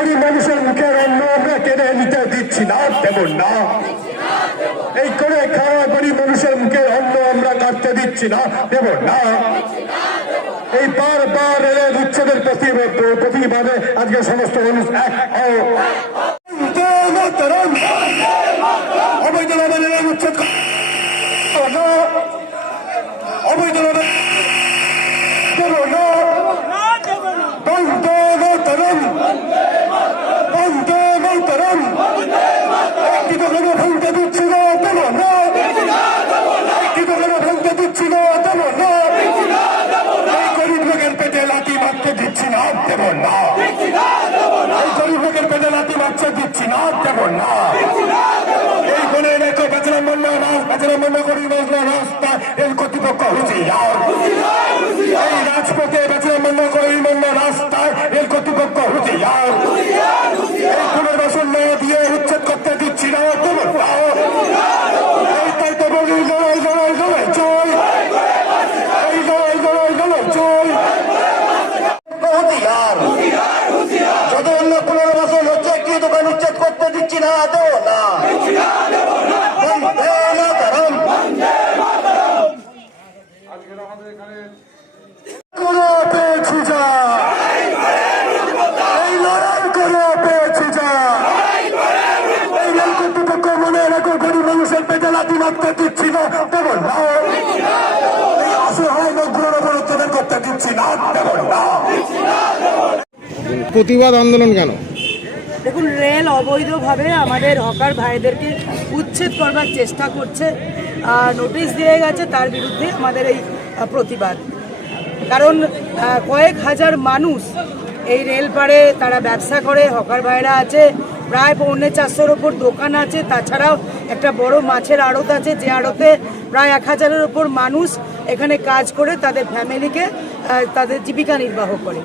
গরিব মানুষের মুখের অন্ন আমরা কেড়ে নিতে দিচ্ছি না দেব না। এই করে খাওয়া গরিব মানুষের মুখের অন্ন আমরা কাটতে দিচ্ছি না, দেব না। এই বার বার রেলের উচ্ছেদের প্রতিবাদে আজকে সমস্ত মানুষ এক হও। বন্দে মাতরম। অবৈধভাবে রেলের উচ্ছেদ করো না। অবৈধভাবে দেব না বন্দে মাতরম বন্দে মাতরম একটি দোকানে ভাঙতে দিচ্ছি না দেব না একটি দোকানে ভাঙতে দিচ্ছি না দেব না এই গরিব লোকের পেটে লাঠি মারতে দিচ্ছি না দেব না এই গরিব লোকের পেটে লাঠি মারতে দিচ্ছি না দেব না এই বলে রেখো বেচারা মন্য বেচারা মন্য গরিব রাস্তা এর কর্তৃপক্ষ হুঁশিয়ার এই রাজপথে বেঁচে মন্য করি মন্য রাস্তায় এর কর্তৃপক্ষ হুঁশিয়ার এই পুনর্বাসন না দিয়ে উচ্ছেদ করতে দিচ্ছি না তোমার এই তাই তো বলি লড়াই লড়াই লড়াই জয় এই লড়াই লড়াই লড়াই জয় হুঁশিয়ার যত অন্য পুনর্বাসন হচ্ছে একটি দোকান উচ্ছেদ করতে দিচ্ছি না দেও না বন্দে মাতরম করে পেয়েছি যা এই লড়াই করে পেয়েছি যা এই রেল কর্তৃপক্ষ মনে রেখো গরিব মানুষের পেটে দিচ্ছি না দেব না। এই অসহায় লোকগুলোর উপর অত্যাচার করতে দিচ্ছি না দেব না। প্রতিবাদ আন্দোলন কেন? দেখুন রেল অবৈধভাবে আমাদের হকার ভাইদেরকে উচ্ছেদ করবার চেষ্টা করছে আর নোটিশ দিয়ে গেছে তার বিরুদ্ধে আমাদের এই প্রতিবাদ। কারণ কয়েক হাজার মানুষ এই রেল পাড়ে তারা ব্যবসা করে হকার ভাইরা আছে প্রায় পৌনে চারশোর ওপর দোকান আছে। তাছাড়াও একটা বড় মাছের আড়ত আছে। যে আড়তে প্রায় এক হাজারের ওপর মানুষ এখানে কাজ করে তাদের ফ্যামিলিকে তাদের জীবিকা নির্বাহ করে।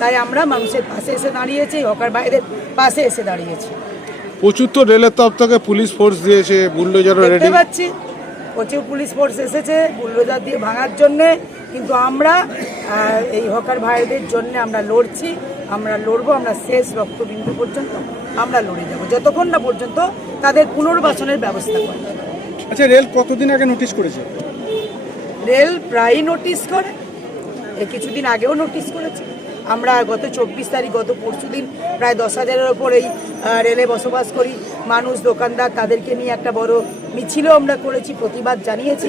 তাই আমরা মানুষের পাশে এসে দাঁড়িয়েছি হকার ভাইদের পাশে এসে দাঁড়িয়েছি। প্রচুর তো রেলের তরফ থেকে পুলিশ ফোর্স দিয়েছে বুলডোজারও রেডি দেখতে পাচ্ছি প্রচুর পুলিশ ফোর্স এসেছে বুলডোজার দিয়ে ভাঙার জন্যে। কিন্তু আমরা এই হকার ভাইদের জন্য আমরা লড়ছি। আমরা লড়বো আমরা শেষ রক্তবিন্দু পর্যন্ত আমরা লড়ে যাব। যতক্ষণ না পর্যন্ত তাদের পুনর্বাসনের ব্যবস্থা করে আচ্ছা রেল কতদিন আগে নোটিশ করেছে? রেল প্রায়ই নোটিশ করে। কিছুদিন আগেও নোটিশ করেছে। আমরা গত চব্বিশ তারিখ গত পরশু দিন প্রায় দশ হাজারের ওপর এই রেলে বসবাস করি। মানুষ দোকানদার তাদেরকে নিয়ে একটা বড় মিছিলও আমরা করেছি প্রতিবাদ জানিয়েছি